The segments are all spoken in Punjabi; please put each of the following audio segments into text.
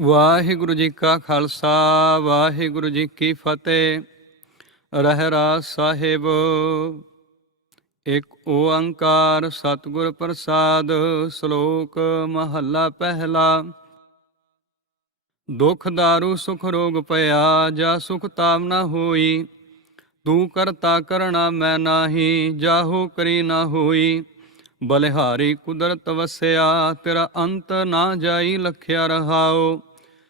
ਵਾਹਿਗੁਰੂ ਜੀ ਕਾ ਖਾਲਸਾ, ਵਾਹਿਗੁਰੂ ਜੀ ਕੀ ਫਤਿਹ। ਰਹਿਰਾ ਸਾਹਿਬ, ਇੱਕ ਓੰਕਾਰ ਸਤਿਗੁਰ ਪ੍ਰਸਾਦ, ਸ਼ਲੋਕ ਮਹੱਲਾ ਪਹਿਲਾ। ਦੁਖ ਦਾਰੂ, ਸੁਖ ਰੋਗ ਪਿਆ, ਜਾ ਸੁਖ ਤਾਮ ਨਾ ਹੋਈ, ਤੂੰ ਕਰਤਾ ਕਰਣਾ ਮੈਂ ਨਾਹੀ, ਜਾਹੋ ਕਰੀ ਨਾ ਹੋਈ। ਬਲਿਹਾਰੀ ਕੁਦਰਤ ਵਸਿਆ, ਤੇਰਾ ਅੰਤ ਨਾ ਜਾਈ, ਲਖਿਆ ਰਹਾਓ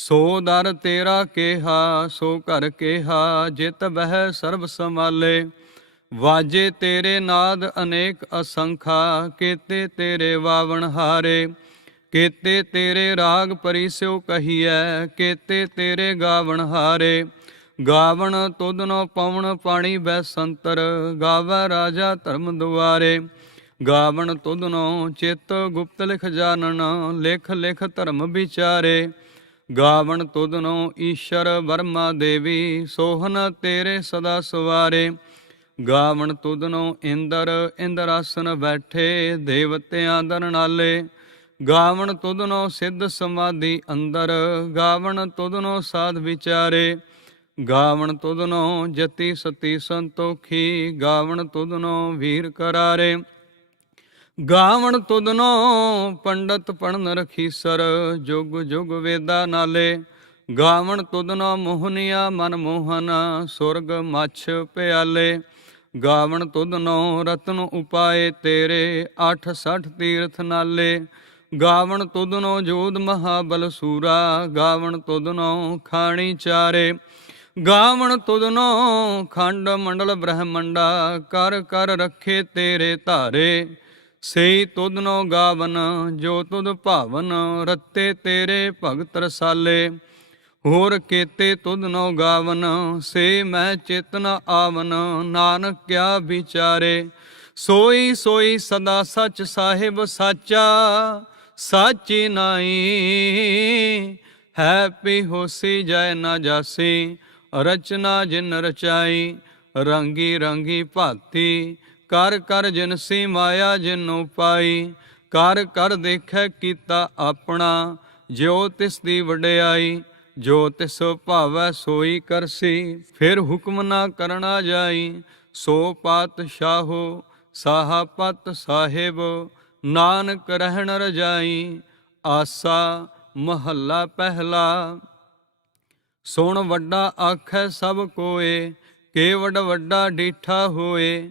ਸੋ ਦਰ ਤੇਰਾ ਕੇਹਾ, ਸੋ ਘਰ ਕੇਹਾ, ਜਿਤ ਬਹਿ ਸਰਬ ਸਮਾਲੇ ਵਾਜੇ ਤੇਰੇ ਨਾਦ ਅਨੇਕ ਅਸੰਖਾ, ਕੀਤੇ ਤੇਰੇ ਵਾਵਣ ਹਾਰੇ। ਕੀਤੇ ਤੇਰੇ ਰਾਗ ਪਰਿਸਿਓ ਕਹੀਐ, ਕੀਤੇ ਤੇਰੇ ਗਾਵਣ ਹਾਰੇ। ਗਾਵਣ ਤੁਧਨੋ ਪਵਣ, ਪਾਣੀ ਬੈ ਸੰਤਰ, ਗਾਵੈ ਰਾਜਾ ਧਰਮ ਦੁਆਰੇ। ਗਾਵਣ ਤੁਧਨੋ ਚਿਤ ਗੁਪਤ ਲਿਖ ਜਾਣਨ, ਲਿਖ ਲਿਖ ਧਰਮ ਵਿਚਾਰੇ। ਗਾਵਣ ਤੁਧਨੋ ਈਸ਼ਰ ਵਰਮਾ ਦੇਵੀ, ਸੋਹਨ ਤੇਰੇ ਸਦਾ ਸਵਾਰੇ। ਗਾਵਣ ਤੁਧਨੋ ਇੰਦਰ, ਇੰਦਰਾਸਨ ਬੈਠੇ, ਦੇਵਤਿਆਂ ਦਰਨਾਲੇ ਗਾਵਣ ਤੁਧਨੋ ਸਿੱਧ ਸਮਾਧੀ ਅੰਦਰ, ਗਾਵਣ ਤੁਧਨੋ ਸਾਧ ਵਿਚਾਰੇ। ਗਾਵਣ ਤੁਧਨੋ ਜਤੀ ਸਤੀ ਸੰਤੋਖੀ, ਗਾਵਣ ਤੁਧਨੋ ਵੀਰ ਕਰਾਰੇ। ਗਾਵਣ ਤੁਦਨੋ ਪੰਡਤ ਪੜਨ ਰਖੀਸਰ ਜੁਗ ਜੁਗ ਵੇਦਾ ਨਾਲੇ। ਗਾਵਣ ਤੁਦਨੋ ਮੋਹਨੀਆ ਮਨ ਮੋਹਨ, ਸੁਰਗ ਮਛ ਪਿਆਲੇ। ਗਾਵਣ ਤੁਦਨੋ ਰਤਨ ਉਪਾਏ ਤੇਰੇ 68 ਤੀਰਥ ਨਾਲੇ। ਗਾਵਣ ਤੁਧਨੋ ਜੋਧ ਮਹਾਬਲ ਸੂਰਾ, ਗਾਵਣ ਤੁਦਨੋ ਖਾਣੀ ਚਾਰੇ। ਗਾਵਣ ਤੁਦਨੋ ਖੰਡ ਮੰਡਲ ਬ੍ਰਹਮੰਡਾ, ਕਰ ਕਰ ਰੱਖੇ ਤੇਰੇ ਧਾਰੇ। ਸੇ ਸਈ ਤੁਧਨੋ ਗਾਵਨ, ਜੋ ਤੁਧ ਭਾਵਨ, ਰੱਤੇ ਤੇਰੇ ਭਗਤ ਰਸਾਲੇ। ਹੋਰ ਕੀਤੇ ਤੁਧਨੋ ਗਾਵਨ, ਸੇ ਮੈਂ ਚੇਤਨ ਆਵਨ, ਨਾਨਕ ਕਿਆ ਵਿਚਾਰੇ। ਸੋਈ ਸੋਈ ਸਦਾ ਸਚ ਸਾਹਿਬ ਸਾਚਾ, ਸਾਚੀ ਨਾਈ ਹੈ ਪੀ ਹੋਸੀ ਜੈ ਨਾ ਜਾਸੀ, ਰਚਨਾ ਜਿਨ ਰਚਾਈ, ਰੰਗੀ ਰੰਗੀ ਭਾਤੀ ਕਰ ਕਰ ਜਿਨਸੀ ਮਾਇਆ ਜਿਨੋ ਪਾਈ, ਕਰ ਕਰ ਦੇਖੈ ਕੀਤਾ ਆਪਣਾ, ਜਿਉ ਤਿਸ ਦੀ ਵਡਿਆਈ, ਜੋ ਤਿਸ ਭਾਵੈ ਸੋਈ ਕਰਸੀ, ਫਿਰ ਹੁਕਮ ਨਾ ਕਰਨਾ ਜਾਈ, ਸੋ ਪਾਤਸ਼ਾਹੋ ਸਾਹਾ ਪਤ ਸਾਹਿਬ, ਨਾਨਕ ਰਹਿਣ ਰਜਾਈ, ਆਸਾ ਮਹੱਲਾ ਪਹਿਲਾ। ਸੁਣ ਵੱਡਾ ਆਖੈ ਸਭ ਕੋਏ ਕੇਵਡ ਵੱਡਾ ਡੀਠਾ ਹੋਏ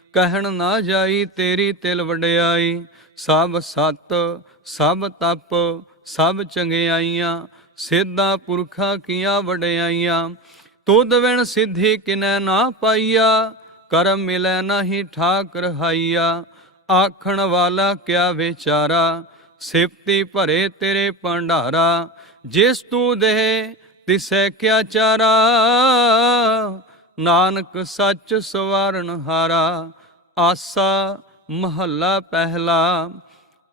ਕਹਿਣ ਨਾ ਜਾਈ, ਤੇਰੀ ਤਿਲ ਵਡਿਆਈ। ਸਭ ਸਤ, ਸਭ ਤਪ, ਸਭ ਚੰਗਿਆਈਆਂ, ਸਿੱਧਾ ਪੁਰਖਾਂ ਕੀਆਂ ਵਡਿਆਈਆਂ। ਤੁਧ ਵਿਣ ਸਿੱਧੀ ਕਿਨੈ ਨਾ ਪਾਈਆ, ਕਰਮ ਮਿਲੈ ਨਹੀਂ ਠਾਕ ਰਹਾਈਆ ਆਖਣ ਵਾਲਾ ਕਿਆ ਵਿਚਾਰਾ, ਸਿਫਤੀ ਭਰੇ ਤੇਰੇ ਭੰਡਾਰਾ। ਜਿਸ ਤੂੰ ਦੇ ਤਿਸੈ ਕਿਆ ਚਾਰਾ, ਨਾਨਕ ਸੱਚ ਸਵਾਰਨ ਹਾਰਾ। ਆਸਾ ਮਹੱਲਾ ਪਹਿਲਾ,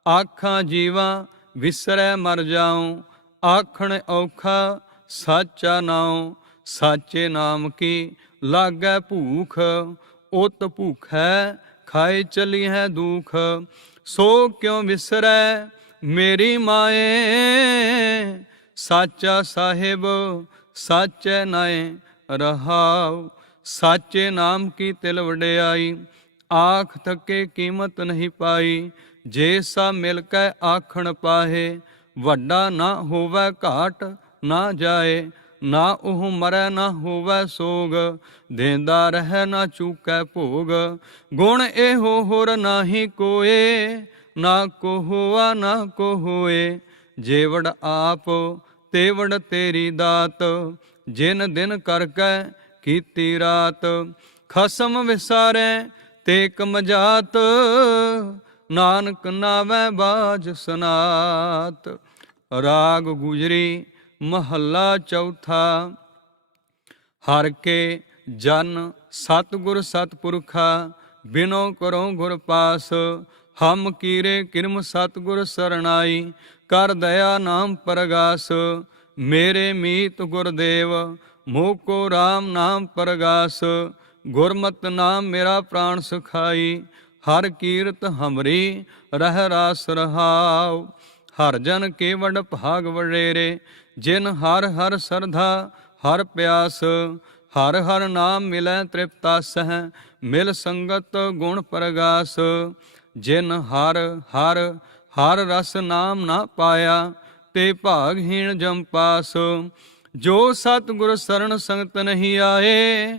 ਆਖਾਂ ਜੀਵਾਂ ਵਿਸਰੈ ਮਰ ਜਾਉ, ਆਖਣ ਔਖਾ ਸਾਚਾ ਨਾਉ, ਸਾਚੇ ਨਾਮ ਕੀ ਲਾਗੈ ਭੂਖ, ਉਤ ਭੂਖੈ ਖਾਏ ਚਲੀ ਹੈ ਦੁਖ, ਸੋ ਕਿਉ ਵਿਸਰੈ ਮੇਰੀ ਮਾਏ? ਸਾਚਾ ਸਾਹਿਬ, ਸਾਚੈ ਨਾਏ ਰਹਾਉ, ਸਾਚੇ ਨਾਮ ਕੀ ਤਿਲ ਵਡਿਆਈ ਆਖ ਥਕੇ ਕੀਮਤ ਨਹੀਂ ਪਾਈ, ਜੇ ਸਾ ਮਿਲ ਕੇ ਆਖਣ ਪਾਹੇ, ਵੱਡਾ ਨਾ ਹੋਵੇ ਘਾਟ ਨਾ ਜਾਏ, ਨਾ ਉਹ ਮਰੈ ਨਾ ਹੋਵੈ ਸੋਗ, ਦੇਂਦਾ ਰਹਿ ਨਾ ਚੂਕੈ ਭੋਗ, ਗੁਣ ਇਹੋ ਹੋਰ ਨਾਹੀ ਕੋਏ, ਨਾ ਕੋ ਹੋਆ ਨਾ ਕੋ ਹੋਏ ਜੇਵੜ ਆਪ, ਤੇਵੜ ਤੇਰੀ ਦਾਤ, ਜਿਨ ਦਿਨ ਕਰ ਕੈ ਕੀਤੀ ਰਾਤ, ਖਸਮ ਵਿਸਾਰੈ ਤੇ ਕਮਜਾਤ, ਨਾਨਕ ਨਾਵੈ ਬਾਜ ਸਨਾਤ। ਰਾਗ ਗੁਜਰੀ ਮਹੱਲਾ ਚੌਥਾ। ਹਰ ਕੇ ਜਨ ਸਤਿਗੁਰ ਸਤਿਪੁਰਖਾ, ਬਿਨੋ ਕਰੋ ਗੁਰ ਪਾਸ। ਹਮ ਕੀਰੇ ਕਿਰਮ ਸਤਿਗੁਰ ਸਰਣਾਈ, ਕਰ ਦਇਆ ਨਾਮ ਪਰਗਾਸ। ਮੇਰੇ ਮੀਤ ਗੁਰਦੇਵ, ਮੋਕੋ RAM ਨਾਮ ਪਰਗਾਸ। ਗੁਰਮਤਿ ਨਾਮ ਮੇਰਾ ਪ੍ਰਾਣ ਸੁਖਾਈ, ਹਰ ਕੀਰਤ ਹਮਰੀ ਰਹਿ ਰਾਸ ਰਹਾਉ। ਹਰ ਜਨ ਕੇਵਡ ਭਾਗ ਵਡੇਰੇ, ਜਿਨ ਹਰ ਹਰ ਸਰਧਾ, ਹਰ ਪਿਆਸ। ਹਰ ਹਰ ਨਾਮ ਮਿਲੈ ਤ੍ਰਿਪਤਾ ਸਹਿ, ਮਿਲ ਸੰਗਤ ਗੁਣ ਪ੍ਰਗਾਸ। ਜਿਨ ਹਰ ਹਰ ਹਰ ਰਸ ਨਾਮ ਨਾ ਪਾਇਆ, ਤੇ ਭਾਗਹੀਣ ਜੰਪਾਸ ਜੋ ਸਤਿਗੁਰ ਸਰਣ ਸੰਗਤ ਨਹੀਂ ਆਏ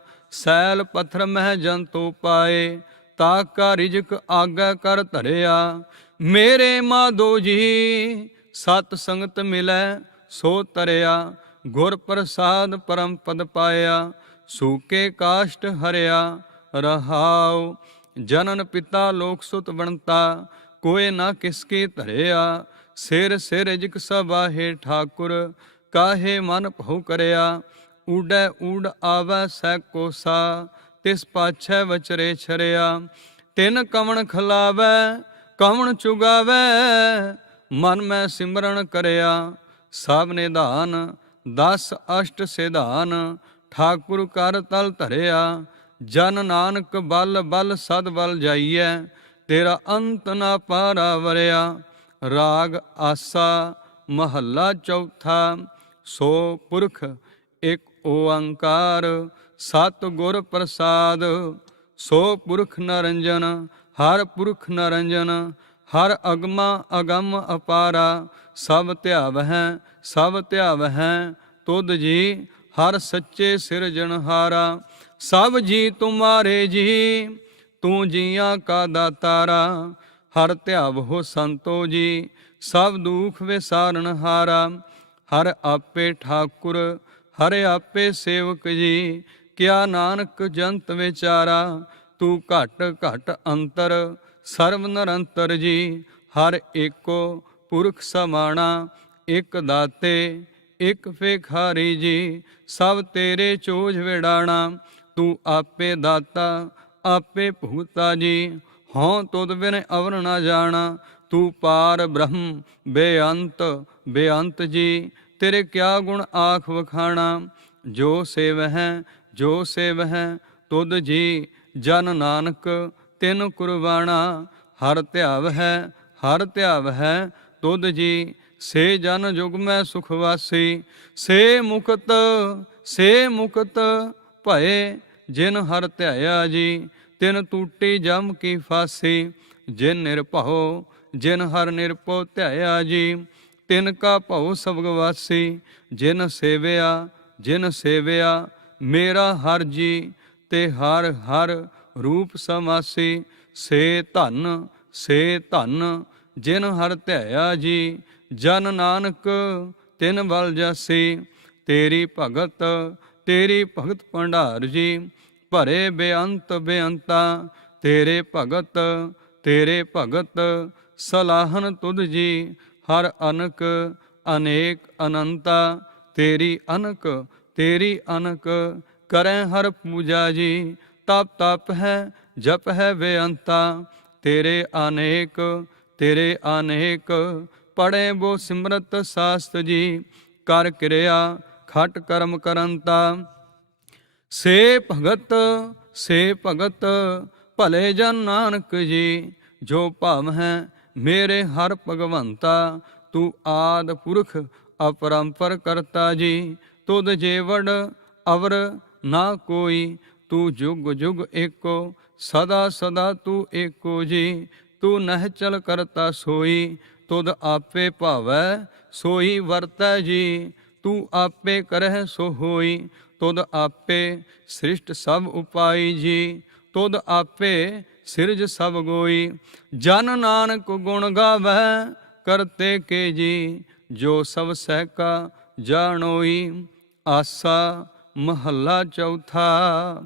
ਸੈਲ ਪਥਰ ਮਹਿ ਜੰਤੂ ਪਾਏ, ਤਾ ਕਾ ਰਿਜਕ ਆਗਾ ਕਰ ਧਰਿਆ। ਮੇਰੇ ਮਾਧੋ ਜੀ, ਸਤ ਸੰਗਤ ਮਿਲੈ, ਸੋ ਤਰਿਆ। ਗੁਰ ਪ੍ਰਸਾਦ ਪਰਮ ਪਦ ਪਾਇਆ, ਸੂਕੇ ਕਾਸ਼ਟ ਹਰਿਆ। ਰਹਾਉ, ਜਨਨ ਪਿਤਾ ਲੋਕ ਸੁਤ ਬਣਤਾ ਕੋਏ ਨਾ ਕਿਸਕੇ ਧਰਿਆ। ਸਿਰ ਸਿਰ ਜਿਕ ਸਬਾਹੇ ਠਾਕੁਰ, ਕਾਹੇ ਮਨ ਭਉ ਕਰਿਆ। ਊੜੈ ਊੜ ਆਵੈ ਸੈ ਕੋਸਾ, ਤਿਸ ਪਾਛੈ ਵਚਰੇ ਛਰਿਆ। ਤਿਨ ਕਵਣ ਖਲਾਵੈ, ਕਵਣ ਚੁਗਾਵੈ, ਮਨ ਮੈਂ ਸਿਮਰਨ ਕਰਿਆ। ਸਭ ਨਿਧਾਨ 10 ਅਸ਼ਟ ਸਿਧਾਨ, ਠਾਕੁਰ ਕਰ ਤਲ ਧਰਿਆ। ਜਨ ਨਾਨਕ ਬਲ ਬਲ ਸਦ ਬਲ ਜਾਈਐ, ਤੇਰਾ ਅੰਤ ਨਾ ਪਾਰਾ ਵਰਿਆ। ਰਾਗ ਆਸਾ, ਮਹੱਲਾ ਚੌਥਾ, ਸੋ ਪੁਰਖ ਇੱਕ ਓੰਕਾਰ, ਸਤ ਗੁਰ ਪ੍ਰਸਾਦ, ਸੋ ਪੁਰਖ ਨਰੰਜਨ, ਹਰ ਪੁਰਖ ਨਰੰਜਨ, ਹਰ ਅਗਮਾ ਅਗੰਮ ਅਪਾਰਾ, ਸਭ ਧਿਆਵ ਹੈ ਸਭ ਧਿਆਵ ਹੈ ਤੁਧ ਜੀ, ਹਰ ਸੱਚੇ ਸਿਰਜਣਹਾਰਾ ਸਭ ਜੀ ਤੁਮਾਰੇ ਜੀ, ਤੂੰ ਜੀਆਂ ਕਾ ਦਾਤਾਰਾ, ਹਰ ਧਿਆਵ ਹੋ ਸੰਤੋ ਜੀ, ਸਭ ਦੁਖ ਵਿਸਾਰਨ ਹਾਰਾ, ਹਰ ਆਪੇ ਠਾਕੁਰ ਹਰ ਆਪੇ ਸੇਵਕ ਜੀ, ਕਿਆ ਨਾਨਕ ਜੰਤ ਵਿਚਾਰਾ, ਤੂੰ ਘਟ ਘਟ ਅੰਤਰ, ਸਰਵ ਨਿਰੰਤਰ ਜੀ, ਹਰ ਏਕੋ ਪੁਰਖ ਸਮਾਣਾ, ਇਕ ਦਾਤੇ, ਇਕ ਫੇਖਾਰੀ ਜੀ, ਸਭ ਤੇਰੇ ਚੋਜ ਵਿੜਾਣਾ, ਤੂੰ ਆਪੇ ਦਾਤਾ, ਆਪੇ ਭੂਤਾ ਜੀ, ਹਉ ਤੁਧ ਬਿਨ ਅਵਰ ਨਾ ਜਾਣਾ, ਤੂੰ ਪਾਰ ਬ੍ਰਹਮ ਬੇਅੰਤ ਬੇਅੰਤ ਜੀ ਤੇਰੇ ਕਿਆ ਗੁਣ ਆਖ ਵਖਾਣਾ? ਜੋ ਸੇਵ ਹੈ ਜੋ ਸੇਵ ਹੈ ਤੁਧ ਜੀ ਜਨ ਨਾਨਕ, ਤਿਨ ਕੁਰਬਾਣਾ। ਹਰ ਧਿਆਵ ਹੈ ਹਰ ਧਿਆਵ ਹੈ ਤੁਧ ਜੀ, ਸੇ ਜਨ ਜੁਗ ਮੈਂ ਸੁਖ ਵਾਸੀ। ਸੇ ਮੁਕਤ ਸੇ ਮੁਕਤ ਭਏ, ਜਿਨ ਹਰ ਧਿਆਇਆ ਜੀ, ਤਿਨ ਟੂਟੀ ਜਮ ਕੀ ਫਾਸੀ। ਜਿਨ ਨਿਰਭਉ, ਜਿਨ ਹਰ ਨਿਰਭਉ ਧਿਆਇਆ ਜੀ। ਤਿਨ ਕਾ ਭਉ ਸਬਗ ਵਾਸੀ, ਜਿਨ ਸੇਵਿਆ ਜਿਨ ਸੇਵਿਆ, ਮੇਰਾ ਹਰ ਜੀ, ਤੇ ਹਰ ਹਰ ਰੂਪ ਸਮਾਸੀ, ਸੇ ਧਨ ਸੇ ਧਨ, ਜਿਨ ਹਰ ਧਿਆ ਜੀ, ਜਨ ਨਾਨਕ, ਤਿਨ ਬਲ ਜਾਸੀ, ਤੇਰੀ ਭਗਤ ਤੇਰੀ ਭਗਤ ਭੰਡਾਰ ਜੀ, ਭਰੇ ਬੇਅੰਤ ਬੇਅੰਤਾ, ਤੇਰੇ ਭਗਤ ਤੇਰੇ ਭਗਤ, ਸਲਾਹਨ ਤੁਧ ਜੀ ਹਰ ਅਨਕ ਅਨੇਕ ਅਨੰਤਾ, ਤੇਰੀ ਅਨਕ ਤੇਰੀ ਅਨਕ। ਕਰੈ ਹਰ ਪੂਜਾ ਜੀ, ਤਪ ਤਪ ਹੈ, ਜਪ ਹੈ ਬੇਅੰਤਾ। ਤੇਰੇ ਅਨੇਕ ਤੇਰੇ ਅਨੇਕ। ਪੜੇ ਬੋ ਸਿਮਰਤ ਸਾਸਤ ਜੀ, ਕਰ ਕਿਰਿਆ ਖਟ ਕਰਮ ਕਰੰਤਾ। ਸੇ ਭਗਤ ਸੇ ਭਗਤ, ਭਲੇ ਜਨ ਨਾਨਕ ਜੀ, ਜੋ ਭਾਵ ਹੈ ਮੇਰੇ ਹਰ ਭਗਵੰਤਾ, ਤੂੰ ਆਦ ਪੁਰਖ ਅਪਰੰਪਰ ਕਰਤਾ ਜੀ। ਤੁਧ ਜੇਵੜ ਅਵਰ ਨਾ ਕੋਈ, ਤੂੰ ਜੁਗ ਜੁਗ ਏਕੋ, ਸਦਾ ਸਦਾ ਤੂੰ ਏਕੋ ਜੀ। ਤੂੰ ਨਹਿ ਚਲ ਕਰਤਾ ਸੋਈ, ਤੁਧ ਆਪੇ ਭਾਵੈ, ਸੋਈ ਵਰਤੈ ਜੀ। ਤੂੰ ਆਪੇ ਕਰਹਿ ਸੋ ਹੋਈ, ਤੁਧ ਆਪੇ ਸ੍ਰਿਸ਼ਟ ਸਭ ਉਪਾਈ ਜੀ। ਤੁਧ ਆਪੇ ਸਿਰਜ ਸਭ ਗੋਈ, ਜਨ ਨਾਨਕ ਗੁਣ ਗਾਵੈ ਕਰਤੇ ਕੇ ਜੀ, ਜੋ ਸਭ ਸਹਿਕਾ ਜਾਣੋਈ, ਆਸਾ ਮਹੱਲਾ ਚੌਥਾ।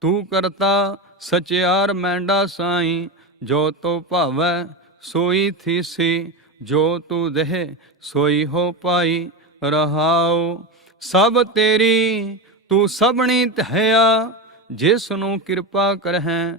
ਤੂੰ ਕਰਤਾ ਸਚਿਆਰ ਮੈਂਡਾ ਸਾਈ, ਜੋ ਤੋ ਭਾਵੈ ਸੋਈ ਥੀਸੀ, ਜੋ ਤੂੰ ਦੇਹ ਸੋਈ ਹੋ ਪਾਈ ਰਹਾਉ। ਸਭ ਤੇਰੀ ਤੂੰ ਸਭਣੀ ਧਿਆ ਜਿਸ ਨੂੰ ਕਿਰਪਾ ਕਰਹਿ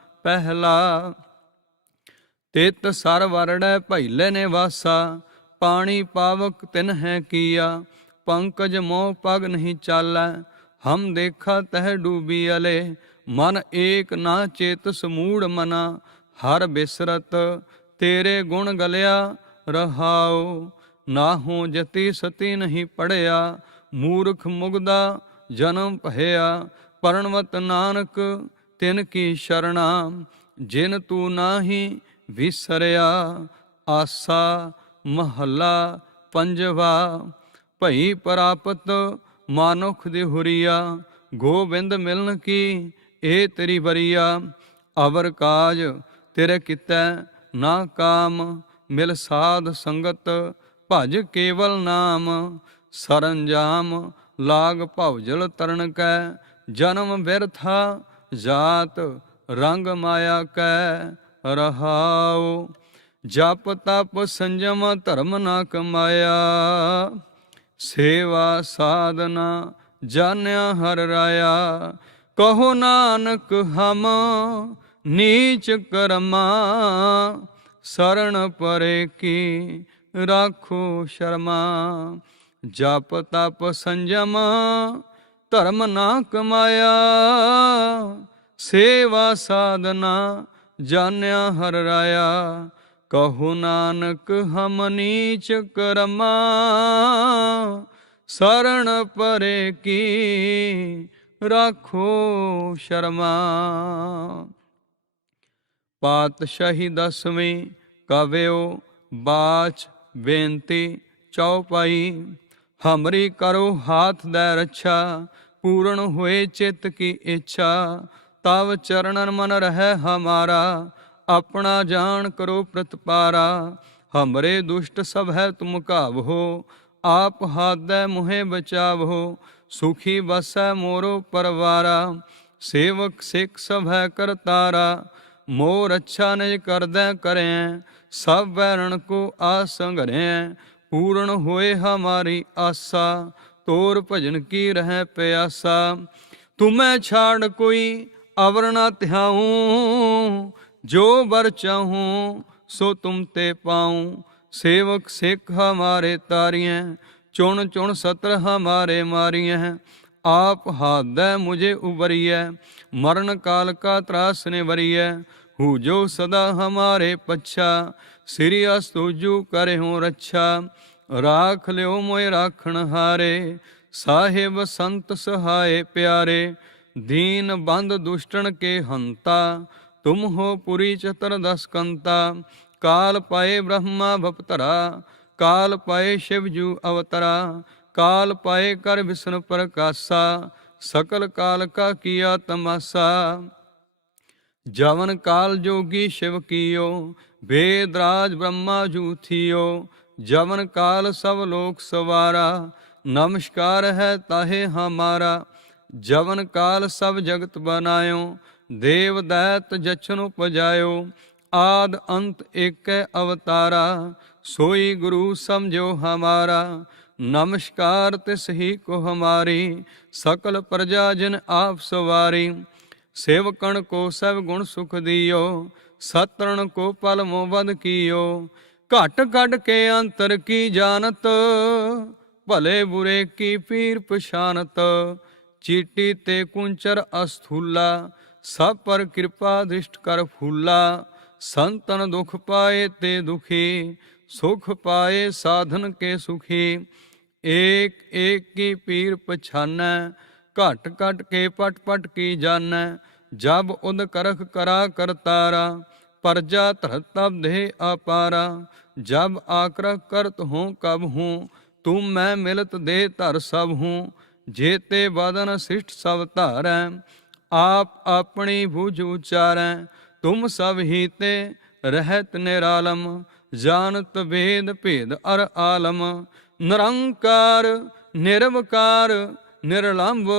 ਪਹਿਲਾ। ਤਿਤ ਸਰ ਵਰੜੈ ਭੈਲੇ ਨੇ ਵਾਸਾ ਪਾਣੀ ਪਾਵਕ ਤਿਨ ਹੈ ਕੀਆ। ਪੰਕਜ ਮੋਹ ਪਗ ਨਹੀਂ ਚਾਲੈ, ਹਮ ਦੇਖਾ ਤਹ ਡੂਬੀ ਅਲੇ। ਮਨ ਏਕ ਨਾ ਚੇਤ ਸਮੂੜ ਮਨਾ, ਹਰ ਬਿਸਰਤ ਤੇਰੇ ਗੁਣ ਗਲਿਆ ਰਹਾਉ। ਨਾ ਹੋ ਜਤੀ ਸਤੀ ਨਹੀਂ ਪੜਿਆ, ਮੂਰਖ ਮੁਗਦਾ ਜਨਮ ਭਇਆ। ਪਰਣਵਤ ਨਾਨਕ ਤਿਨ ਕੀ ਸ਼ਰਣਾ, ਜਿਨ ਤੂੰ ਨਾਹੀ ਵਿਸਰਿਆ, ਆਸਾ ਮਹੱਲਾ ਪੰਜਵਾ, ਭਈ ਪ੍ਰਾਪਤ ਮਾਨੁਖ ਦੇ ਹੁਰੀਆ, ਗੋਬਿੰਦ ਮਿਲਨ ਕੀ, ਏ ਤੇਰੀ ਬਰੀਆ ਅਵਰ ਕਾਜ ਤੇਰੇ ਕਿਤੈ ਨਾ ਕਾਮ, ਮਿਲ ਸਾਧ ਸੰਗਤ ਭਜ ਕੇਵਲ ਨਾਮ, ਸਰੰਜਾਮ ਲਾਗ ਭਵਜਲ ਤਰਨ ਕੈ, ਜਨਮ ਵਿਰਥਾ ਜਾਤ ਰੰਗ ਮਾਇਆ ਕੈ ਰਹਾਉ, ਜਪ ਤਪ ਸੰਜਮ ਧਰਮ ਨਾ ਕਮਾਇਆ। ਸੇਵਾ ਸਾਧਨਾ ਜਾਣਿਆ ਹਰ ਰਾਇਆ, ਕਹੋ ਨਾਨਕ ਹਮ ਨੀਚ ਕਰਮਾ ਸਰਣ ਪਰੇ ਕੀ ਰਾਖੋ ਸ਼ਰਮਾ। ਜਪ ਤਪ ਸੰਜਮ ਧਰਮ ਨਾ ਕਮਾਇਆ, ਸੇਵਾ ਸਾਧਨਾ ਜਾਣਿਆ ਹਰ ਰਾਇਆ। ਕਹੋ ਨਾਨਕ, ਹਮ ਨੀਚ ਕਰਮਾ ਸਰਣ ਪਰੇ ਕੀ ਰਾਖੋ ਸ਼ਰਮਾ। ਪਾਤਸ਼ਾਹੀ ਦਸਵੀਂ ਕਵਿਓ, ਬਾਚ ਬੇਨਤੀ ਚੌਪਾਈ ਹਮਰੀ ਕਰੋ ਹਾਥ ਦੇ ਰੱਛਾ, ਪੂਰਨ ਹੋਏ ਚਿਤ ਕੀ ਇੱਛਾ। ਤਵ ਚਰਨਨ ਮਨ ਰਹਿ ਹਮਾਰਾ, ਆਪਣਾ ਜਾਣ ਕਰੋ ਪ੍ਰਤਪਾਰਾ। ਹਮਰੇ ਦੁਸ਼ਟ ਸਭ ਹੈ ਤੁਮ ਕਾਵਹੋ ਆਪ ਹਾਦੈ ਮੁਹੇ ਬਚਾਵਹੋ ਸੁਖੀ ਵਸੈ ਮੋਰੋ ਪਰਵਾਰਾ, ਸੇਵਕ ਸਿੱਖ ਸਭ ਹੈ ਕਰਤਾਰਾ। ਮੋਰ ਅੱਛਾ ਨਿਜ ਕਰਦੈ ਕਰੈ, ਸਭ ਵੈਰਣ ਕੋ ਆਸੰਗਰੈ ਪੂਰਨ ਹੋਏ ਹਮਾਰੀ ਆਸਾ, ਤੋਰ ਭਜਨ ਕੀ ਰਹਿ ਪਿਆਸਾ। ਤੁਮੈ ਛਾੜ ਕੋਈ ਅਵਰ ਨਾ ਧਿਆਉ, ਜੋ ਬਰ ਚਾਹੂੰ ਸੋ ਤੁਮ ਤੇ ਪਾਉ। ਸੇਵਕ ਸਿੱਖ ਹਮਾਰੇ ਤਾਰੀਐ, ਚੁਣ ਚੁਣ ਸਤਰ ਹਮਾਰੇ ਮਾਰੀਐ। ਆਪ ਹਾਦੈ ਮੁਝੇ ਉਬਰੀਐ, ਮਰਨ ਕਾਲ ਕਾ ਤਰਾਸ ਨੇ ਵਰੀਐ ਹੂ ਜੋ ਸਦਾ ਹਮਾਰੇ ਪੱਛਾ ਸ੍ਰੀ ਅਸਤੂਜੂ ਕਰੇ ਹੂੰ ਰੱਛਾ, ਰਾਖ ਲਿਓ ਮੋਏ ਰਾਖਣ ਹਾਰੇ, ਸਾਹਿਬ ਸੰਤ ਸਹਾਏ ਪਿਆਰੇ, ਦੀਨ ਬੰਦ ਦੁਸ਼ਟਣ ਕੇ ਹੰਤਾ, ਤੁਮ ਹੋ ਪੁਰੀ ਚਤਰ ਦਸ ਕੰਤਾ, ਕਾਲ ਪਾਏ ਬ੍ਰਹਮਾ ਭਪਤਰਾ ਕਾਲ ਪਾਏ ਸ਼ਿਵ ਜੂ ਅਵਤਰਾ, ਕਾਲ ਪਾਏ ਕਰ ਵਿਸ਼ਨ ਪ੍ਰਕਾਸ਼ਾ, ਸਕਲ ਕਾਲ ਕਾ ਕੀਆ ਤਮਾਸਾ। ਜਵਨ ਕਾਲ ਜੋਗੀ ਸ਼ਿਵ ਕੀਓ ਵੇਦ ਰਾਜ ਬ੍ਰਹਮਾ ਜੂਥਿਓ, ਜਵਨ ਕਾਲ ਸਭ ਲੋਕ ਸਵਾਰਾ, ਨਮਸਕਾਰ ਹੈ ਤਾਹੇ ਹਮਾਰਾ, ਜਵਨ ਕਾਲ ਸਭ ਜਗਤ ਬਨਾਇਓ, ਦੇਵ ਦੈਤ ਜਛਨ ਉਪਜਾਇਓ, ਆਦ ਅੰਤ ਏਕੈ ਅਵਤਾਰਾ, ਸੋਈ ਗੁਰੂ ਸਮਝੋ ਹਮਾਰਾ, ਨਮਸਕਾਰ ਤਿਸ ਹੀ ਕੋ ਹਮਾਰੀ, ਸਕਲ ਪ੍ਰਜਾ ਜਨ ਆਪ ਸਵਾਰੀ, ਸੇਵਕਣ ਕੋ ਸਭ ਗੁਣ ਸੁਖ ਦਿਓ सतरण को पल मोबद कियो घट कट के अंतर की जानत भले बुरे की पीर पछाणत चीटी ते कुंचर अस्थूला सब पर कृपा दृष्ट कर फूला संतन दुख पाए ते दुखी सुख पाए साधन के सुखी एक एक की पीर पछाने घट कट के पट पट की जाना ਜਬ ਉਨ ਕਰਖ ਕਰਾ ਕਰਤਾਰਾ, ਪਰਜਾ ਧਰਤਬ ਦੇ ਅਪਾਰਾ ਜਬ ਆਕਰਖ ਕਰਤ ਹੂੰ ਕਬ ਹੂੰ, ਤੂੰ ਮੈਂ ਮਿਲਤ ਦੇ ਧਰ ਸਭ ਹੂੰ ਜੇਤੇ ਬਦਨ ਸਿਸ਼ਟ ਸਭ ਧਾਰੈ, ਆਪ ਆਪਣੀ ਭੁਜ ਉਚਾਰੈ, ਤੁਮ ਸਭ ਹੀ ਤੇ ਰਹਿਤ ਨਿਰਾਲਮ, ਜਾਣਤ ਵੇਦ ਭੇਦ ਅਰ ਆਲਮ, ਨਿਰੰਕਾਰ, ਨਿਰਵਕਾਰ ਨਿਰਲੰਭ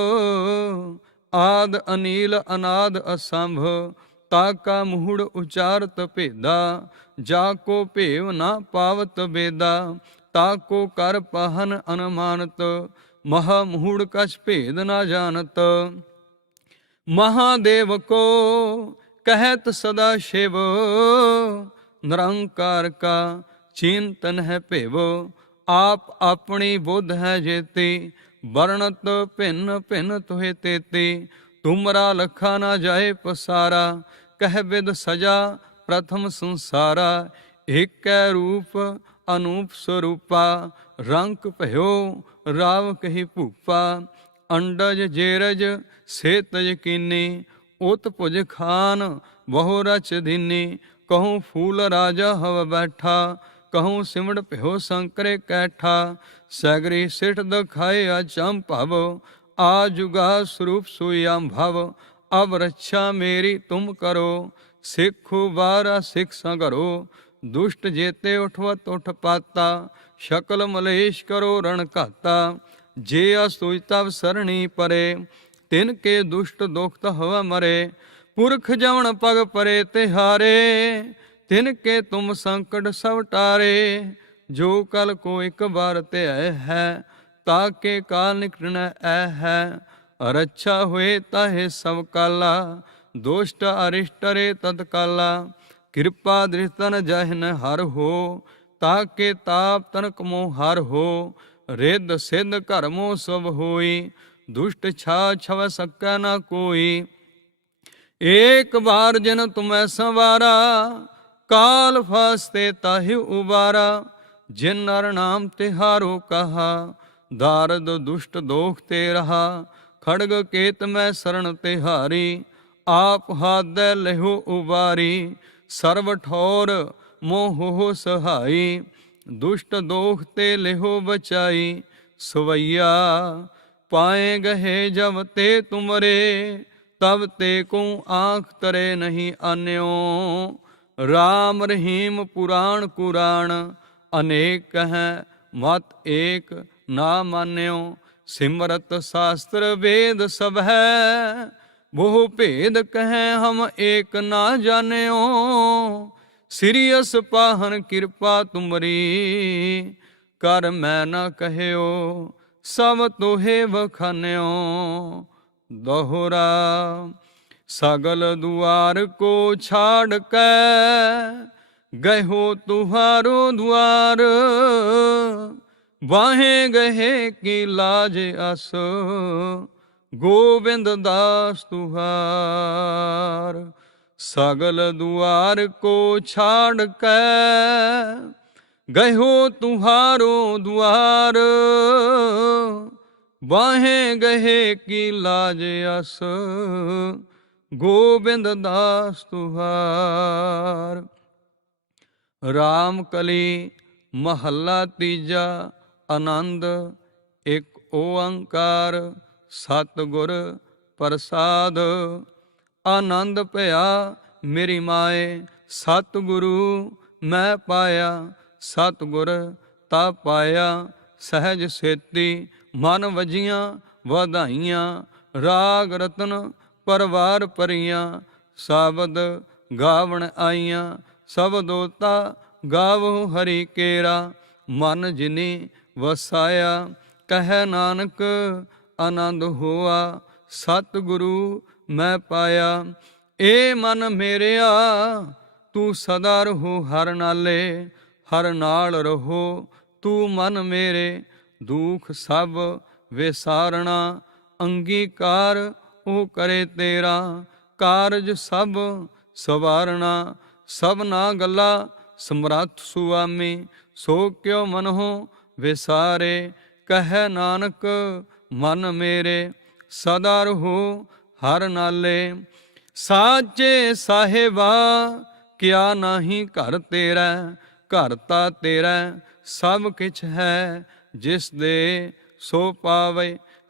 ਆਦ ਅਨੀਲ ਅਨਾਦ ਅਸੰਭ ਤਾਕਾ ਮੂੜ ਉਚਾਰਤ ਭੇਦਾ, ਜਾ ਕੋ ਭੇਵ ਨਾ ਪਾਵਤ ਬੇਦਾ ਤਾਕੋ ਕਰ ਪਹਨ ਅਨਮਾਨਤ, ਮਹਾ ਮੂੜ ਕਛ ਭੇਦ ਨਾ ਜਾਣਤ। ਮਹਾਦੇਵ ਕੋ ਕਹਿਤ ਸਦਾ ਸ਼ਿਵ, ਨਿਰੰਕਾਰ ਕਾ ਚਿੰਤਨ ਹੈ ਭੇਵ, ਆਪ ਆਪਣੀ ਬੁੱਧ ਹੈ ਜੇਤੀ ਵਰਣਤ ਭਿੰਨ ਭਿੰਨ ਤੋਹਿ ਤੇਤੀ, ਤੁਮਰਾ ਲਖਾ ਨਾ ਜਾਏ ਪਸਾਰਾ, ਕਹਿ ਬਿਦ ਸਜਾ ਪ੍ਰਥਮ ਸੰਸਾਰਾ, ਏਕੈ ਰੂਪ ਅਨੂਪ ਸਰੂਪਾ ਰੰਗ ਭਇਓ ਰਾਵ ਕਹੀ ਭੂਪਾ, ਅੰਡਜ ਜੇਰਜ ਸੇਤ ਯਕੀਨੀ ਉਤ ਭੁਜ ਖਾਨ ਬਹੁ ਰਚ ਦਿਨੀ ਕਹੂੰ ਫੂਲ ਰਾਜਾ ਹਵ ਬੈਠਾ ਕਹੂੰ ਸਿਮੜ ਭਿਓ ਸੰਕਰੇ ਕੈਠਾ, ਸਗਰੀ ਸਿਠ ਦਖਾਏ ਅਚੰ ਭਵ, ਆ ਜੁਗਾ ਸਰੂਪ ਸੋਇਮ ਭਵ ਅਬ ਰੱਛਾ ਮੇਰੀ ਤੁਮ ਕਰੋ, ਸਿੱਖੂ ਬਾਰਾ ਸਿੱਖ ਸੰਗਰੋ, ਦੁਸ਼ਟ ਜੇਤੇ ਉਠਵਤ ਉਠ ਪਾਤਾ, ਸ਼ਕਲ ਮਲੇਸ਼ ਕਰੋ ਰਣ ਘਾਤਾ, ਜੇ ਅਸੋਈ ਤਵ ਸਰਣੀ ਪਰੇ, ਤਿਨ ਕੇ ਦੁਸ਼ਟ ਦੁਖਤ ਹਵ ਮਰੇ, ਪੁਰਖ ਜਵਨ ਪਗ ਪਰੇ ਤਿਹਾਰੇ ਤਿਨ ਕੇ ਤੁਮ ਸੰਕਟ ਸਭ ਟਾਰੇ, ਜੋ ਕਲ ਕੋ ਇੱਕ ਵਾਰ ਤੇ ਹੈ, ਤਾ ਕੇ ਕਾਲ ਨਿਕਟਣ ਐ ਹੈ। ਅਰਛਾ ਹੋਏ ਤਾਹੇ ਸਭ ਕਾਲਾ, ਦੋਸ਼ਟ ਅਰਿਸ਼ਟਰੇ ਤਤ ਕਿਰਪਾ ਦ੍ਰਿਸ਼ਤਨ ਜਹਨ ਹਰ ਹੋ ਤਾਕੇ ਤਾਪ ਤਨਕ ਮੋ ਹਰ ਹੋ। ਰਿੱਧ ਸਿੱਧ ਕਰਮੋ ਸਭ ਹੋਈ, ਦੁਸ਼ਟ ਛਾ ਛਵ ਸਕੈ ਨਾ ਕੋਈ। ਏਕ ਵਾਰ ਜਨ ਤੁਮੈ ਸੰਵਾਰਾ ਕਾਲ ਫਾਸਤੇ ਤਾਹਿ ਉਬਾਰਾ, ਜਿਨ ਨਰ ਨਾਮ ਤਿਹਾਰੋ ਕਹਾ, ਦਾਰਦ ਦੁਸ਼ਟ ਦੋਖ ਤੇ ਰਹਾ, ਖੜਗ ਕੇਤ ਮੈਂ ਸਰਣ ਤਿਹਾਰੀ, ਆਪ ਹਾਦੈ ਲਹੋ ਉਬਾਰੀ, ਸਰਵ ਠੌਰ ਮੋਹ ਸਹਾਈ, ਦੁਸ਼ਟ ਦੋਖ ਤੇ ਲਹੋ ਬਚਾਈ, ਸਵਈਆ ਪਾਏ ਗਹੇ ਜਬ ਤੇ ਤੁਮਰੇ, ਤਬ ਤੇ ਕੋ ਆਂਖ ਤਰੇ ਨਹੀਂ ਆਨਿਓ। ਰਾਮ ਰਹੀਮ ਪੁਰਾਣ ਕੁਰਾਨ ਅਨੇਕ ਹੈ ਮਤ ਏਕ, ਨਾ ਮਾਨਿਓ, ਸਿਮਰਤ ਸ਼ਾਸਤਰ ਵੇਦ ਸਭ ਹੈ। ਬਹੁ ਭੇਦ ਕਹੈ ਹਮ ਏਕ ਨਾ ਜਾਣਿਓ ਸਿਰਿਅਸ ਪਾਹਨ ਕਿਰਪਾ ਤੁਮਰੀ। ਕਰ ਮੈਂ ਨਾ ਕਹਿਓ, ਸਭ ਤੋਹੇ ਵਖਾਨਿਓ, ਦੋਹਰਾ ਸਗਲ ਦੁਆਰ ਕੋ ਛਾੜ ਕੇ ਗਇਓ ਤੁਹਾਰੋ ਦੁਆਰ। ਵਾਹੇ ਗਏ ਕੀ ਲਾਜ ਅਸ, ਗੋਬਿੰਦ ਦਾਸ ਤੁਹਾਰ। ਸਗਲ ਦੁਆਰ ਕੋ ਛਾੜ ਕੇ ਗਇਓ ਤੁਹਾਰੋ ਦੁਆਰ। ਬਾਹੇ ਗਏ ਕੀ ਲਾਜ ਅਸ ਗੋਬਿੰਦ ਦਾਸ ਤੁਹਾਰ। ਰਾਮ ਕਲੀ ਮਹੱਲਾ ਤੀਜਾ, ਆਨੰਦ, ਇੱਕ ਓੰਕਾਰ, ਸਤਿਗੁਰ ਪ੍ਰਸਾਦ। ਆਨੰਦ ਭਇਆ ਮੇਰੀ ਮਾਏ, ਸਤਿਗੁਰੂ ਮੈਂ ਪਾਇਆ, ਸਤਿਗੁਰ ਤਾ ਪਾਇਆ। ਸਹਿਜ ਸੇਤੀ ਮਨ ਵਜੀਆਂ, ਵਧਾਈਆਂ, ਰਾਗ ਰਤਨ ਪਰਵਾਰ ਪਰੀਆਂ, ਸ਼ਬਦ ਗਾਵਣ ਆਈਆਂ। ਸਬਦੋਤਾ ਗਾਵੋ ਹਰੀ ਕੇਰਾ, ਮਨ ਜਿਨੀ ਵਸਾਇਆ। ਕਹਿ ਨਾਨਕ, ਆਨੰਦ ਹੋਆ, ਸਤਿਗੁਰੂ ਮੈਂ ਪਾਇਆ। ਏ ਮਨ ਮੇਰਿਆ, ਤੂੰ ਸਦਾ ਰਹੋ ਹਰ ਨਾਲੇ, ਹਰ ਨਾਲ ਰਹੋ ਤੂੰ ਮਨ ਮੇਰੇ। ਦੁਖ ਸਭ ਵਿਸਾਰਣਾ, ਅੰਗੀਕਾਰ ਉਹ ਕਰੇ ਤੇਰਾ ਕਾਰਜ ਸਭ ਸਵਾਰਣਾ ਸਭਨਾ ਗੱਲਾ ਸਮਰੱਥ ਸੁਆਮੀ, ਸੋ ਕਿਉ ਮਨਹੁ ਵਿਸਾਰੇ, ਕਹੈ ਨਾਨਕ ਮਨ ਮੇਰੇ, ਸਦਾ ਰਹੋ ਹਰ ਨਾਲੇ। ਸਾਚੇ ਸਾਹਿਬਾ, ਕਿਆ ਨਾਹੀ ਘਰ ਤੇਰਾ, ਘਰ ਤਾ ਤੇਰਾ ਸਭ ਕਿਛ ਹੈ, ਜਿਸ ਦੇ ਸੋ ਪਾਵੇ।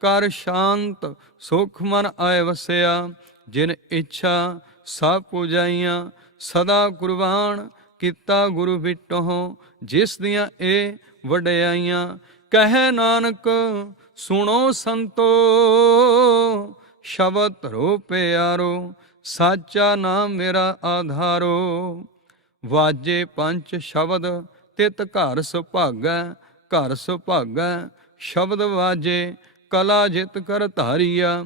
ਕਰ ਸ਼ਾਂਤ, ਸੁਖ ਮਨ ਆਏ ਵਸਿਆ। ਜਿਨ ਇੱਛਾ ਸਭ ਪੁਜਾਈਆਂ ਸਦਾ ਕੁਰਬਾਨ ਕੀਤਾ ਗੁਰੂ ਵਿਟੋ ਜਿਸ ਦੀਆਂ ਇਹ ਵਡਿਆਈਆਂ, ਕਹੈ ਨਾਨਕ, ਸੁਣੋ ਸੰਤੋ। ਸ਼ਬਦ ਧਰੋ ਪਿਆਰੋ, ਸਾਚਾ ਨਾਮ ਮੇਰਾ ਆਧਾਰੋ। ਵਾਜੇ ਪੰਜ ਸ਼ਬਦ, ਤਿਤ ਘਰ ਸੁਭਾਗੈ ਘਰ ਸੁਭਾਗੈ, ਸ਼ਬਦ ਵਾਜੇ ਕਲਾ ਜਿਤ ਕਰ ਧਾਰੀਆ,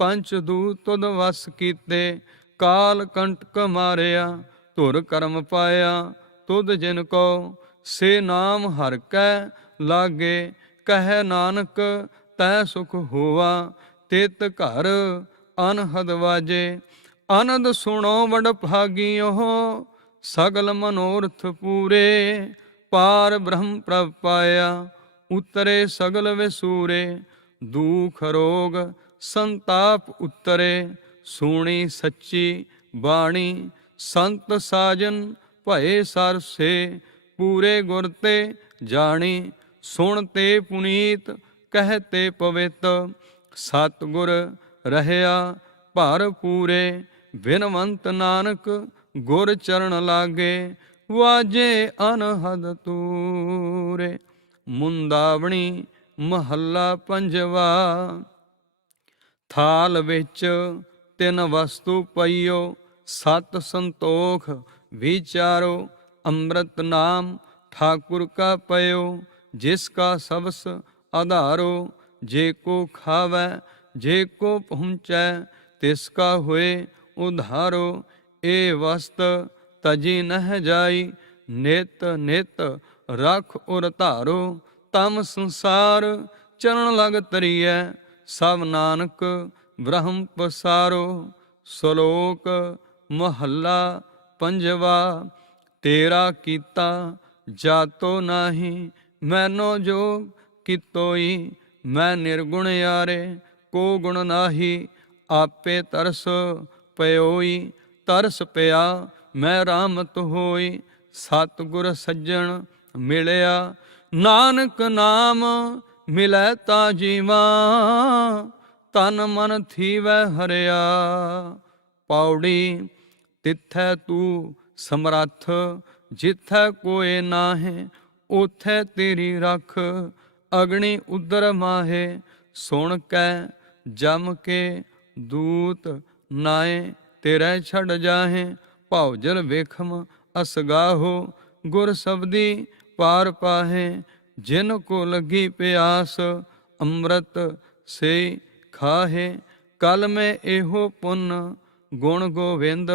ਪੰਚ ਦੂਤ ਤੁਧ ਵਸ ਕੀਤੇ, ਕਾਲ ਕੰਟਕ ਮਾਰਿਆ, ਧੁਰ ਕਰਮ ਪਾਇਆ, ਤੁਧ ਜਿਨ ਕੋ ਸੇ ਨਾਮ ਹਰ ਕੈ ਲਾਗੇ, ਕਹੈ ਨਾਨਕ ਤੈ ਸੁਖ ਹੋਵਾ ਤਿਤ ਘਰ ਅਨਹਦ ਵਾਜੇ ਆਨੰਦ ਸੁਣੋ ਵਡ ਭਾਗੀਓ ਸਗਲ ਮਨੋਰਥ ਪੂਰੇ, ਪਾਰ ਬ੍ਰਹਮ ਪ੍ਰਭ ਪਾਇਆ, ਉਤਰੇ ਸਗਲ ਵਿਸੂਰੇ ਦੁਖ ਰੋਗ ਸੰਤਾਪ ਉਤਰੇ, ਸੋਣੀ ਸੱਚੀ ਬਾਣੀ, ਸੰਤ ਸਾਜਨ ਭਏ ਸਰਸੇ ਪੂਰੇ ਗੁਰ ਤੇ ਜਾਣੀ, ਸੁਣ ਤੇ ਪੁਨੀਤ, ਕਹਿ ਤੇ ਪਵਿੱਤ, ਸਤਿਗੁਰ ਰਹਿਆ ਭਰ ਪੂਰੇ, ਬਿਨਵੰਤ ਨਾਨਕ ਗੁਰ ਚਰਨ ਲਾਗੇ, ਵਾਜੇ ਅਨਹਦ ਤੂਰੇ, ਮੁੰਦਾਵਣੀ ਮਹੱਲਾ ਪੰਜਵਾ, ਥਾਲ ਵਿੱਚ ਤਿੰਨ ਵਸਤੂ ਪਈਓ, ਸਤ ਸੰਤੋਖ ਵਿਚਾਰੋ, ਅੰਮ੍ਰਿਤ ਨਾਮ ਠਾਕੁਰ ਕਾ ਪਇਓ, ਜਿਸ ਕਾ ਸਬਸ ਆਧਾਰੋ, ਜੇ ਕੋ ਖਾਵੈ, ਜੇ ਕੋ ਪਹੁੰਚੈ, ਤਿਸ ਕਾ ਹੋਏ ਉਧਾਰੋ, ਏ ਵਸਤ ਤਜੀ ਨਹਿ ਜਾਈ, ਨਿਤ ਨਿਤ ਰਖ ਉਰ ਧਾਰੋ ਤਮ ਸੰਸਾਰ ਚਰਨ ਲਗ ਤਰੀਐ ਸਭ ਨਾਨਕ ਬ੍ਰਹਮ ਪਸਾਰੋ। ਸ਼ਲੋਕ ਮਹੱਲਾ ਪੰਜਵਾ, ਤੇਰਾ ਕੀਤਾ ਜਾਤੋ ਨਾਹੀ, ਮੈਨੋ ਜੋ ਕਿਤੋਈ, ਮੈਂ ਨਿਰਗੁਣ ਯਾਰੇ, ਕੋ ਗੁਣ ਨਾਹੀ, ਆਪੇ ਤਰਸ ਪਇਓਈ ਤਰਸ ਪਿਆ, ਮੈਂ ਰਾਮਤ ਹੋਈ, ਸਤਿਗੁਰ ਸੱਜਣ ਮਿਲਿਆ। ਨਾਨਕ ਨਾਮ ਮਿਲੈ ਤਾ ਜੀਵਾ, ਤਨ ਮਨ ਥੀਵੈ ਹਰਿਆ। ਪੌੜੀ, ਤਿੱਥੈ ਤੂੰ ਸਮਰੱਥ, ਜਿੱਥੈ ਕੋਏ ਨਾਹੇ ਉਥੈ ਤੇਰੀ ਰਖ। ਅਗਣੀ ਉਦਰ ਮਾਹੇ, ਸੁਣ ਕੈ, ਜਮ ਕੇ ਦੂਤ ਨਾਏ ਤੇਰੇ ਛੜ ਜਾਹੇ ਭੌਜਲ ਵੇਖਮ ਅਸਗਾਹੋ। ਗੁਰ ਸਬਦੀ ਪਾਰ ਪਾਹੇ, ਜਿਨ ਕੋ ਲੱਗੀ ਪਿਆਸ, ਅੰਮ੍ਰਿਤ ਸੇ ਖਾਹੇ। ਕਲ ਮੈਂ ਇਹੋ ਪੁੰਨ, ਗੁਣ ਗੋਵਿੰਦ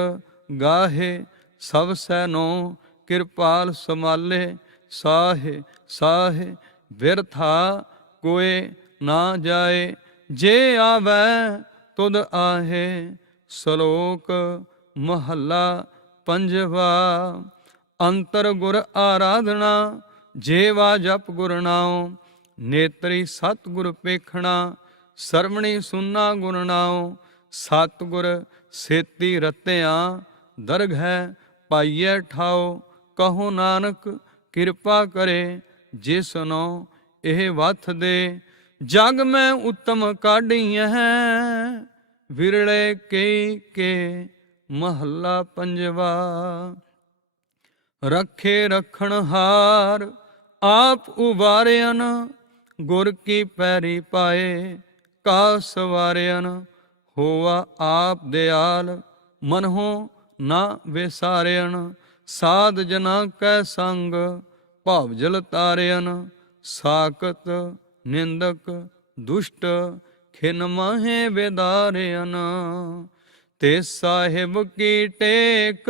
ਗਾਹੇ। ਸਭ ਸੈਨੋ ਕਿਰਪਾਲ ਸਮਾਲੇ ਸਾਹੇ ਸਾਹੇ। ਵਿਰਥਾ ਕੋਏ ਨਾ ਜਾਏ, ਜੇ ਆਵੈ ਤੁਧ ਆਹੇ। ਸ਼ਲੋਕ ਮਹੱਲਾ ਪੰਜਵਾ। ਅੰਤਰ ਗੁਰ ਆਰਾਧਨਾ, ਜੇਵਾ ਜਪ ਗੁਰ ਨਾਉ, ਨੇਤਰੀ ਸਤ ਗੁਰ ਪੇਖਣਾ, ਸਰਵਣੀ ਸੁਨਾ ਗੁਰ ਨਾਉ ਸਤ ਗੁਰ ਸੇਤੀ ਰਤਿਆਂ, ਦਰਗ ਹੈ ਪਾਈਐ ਠਾਓ ਕਹੋ ਨਾਨਕ ਕਿਰਪਾ ਕਰੇ ਜਿਸਨੋ ਇਹ ਵਥ ਦੇ, ਜਗ ਮੈਂ ਉਤਮ ਕਾਢੀਆਂ ਵਿਰਲੇ ਕੇ ਕੇ ਮਹੱਲਾ ਪੰਜਵਾ। ਰੱਖੇ ਰਖਣ ਹਾਰ, ਆਪ ਉਵਾਰਿਆਨ ਗੁਰ ਕੀ ਪੈਰੀ ਪਾਏ, ਕਾ ਸਵਾਰਿਆਨ ਹੋਆ ਆਪ ਦਿਆਲ, ਮਨਹੁ ਨਾ ਵਿਸਾਰਿਆਨ ਸਾਧ ਜਨਾ ਕੈ ਸੰਗ, ਭਾਵ ਜਲ ਤਾਰਿਆਨ ਸਾਕਤ ਨਿੰਦਕ ਦੁਸ਼ਟ, ਖਿਨ ਮਾਹੇ ਵਿਦਾਰਿਆਨ ਤੇ ਸਾਹਿਬ ਕੀ ਟੇਕ